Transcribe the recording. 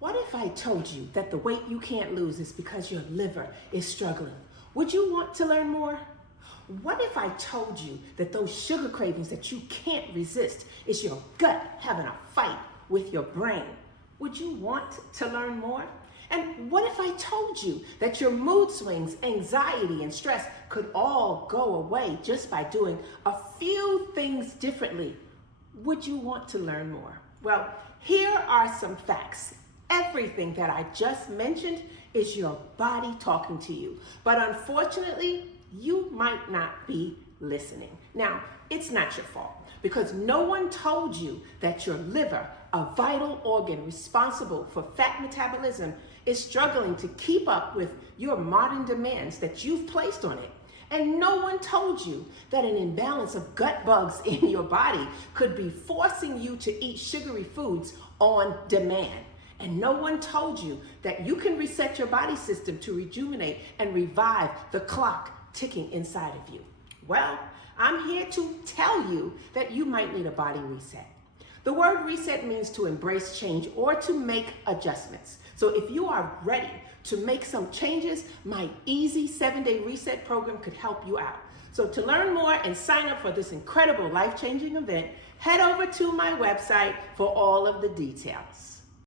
What if I told you that the weight you can't lose is because your liver is struggling? Would you want to learn more? What if I told you that those sugar cravings that you can't resist is your gut having a fight with your brain? Would you want to learn more? And what if I told you that your mood swings, anxiety, and stress could all go away just by doing a few things differently? Would you want to learn more? Well, here are some facts. Everything that I just mentioned is your body talking to you. But unfortunately, you might not be listening. Now, it's not your fault because no one told you that your liver, a vital organ responsible for fat metabolism, is struggling to keep up with your modern demands that you've placed on it. And no one told you that an imbalance of gut bugs in your body could be forcing you to eat sugary foods on demand. And no one told you that you can reset your body system to rejuvenate and revive the clock ticking inside of you. Well, I'm here to tell you that you might need a body reset. The word reset means to embrace change or to make adjustments. So if you are ready to make some changes, my easy 7-day reset program could help you out. So to learn more and sign up for this incredible life-changing event, head over to my website for all of the details.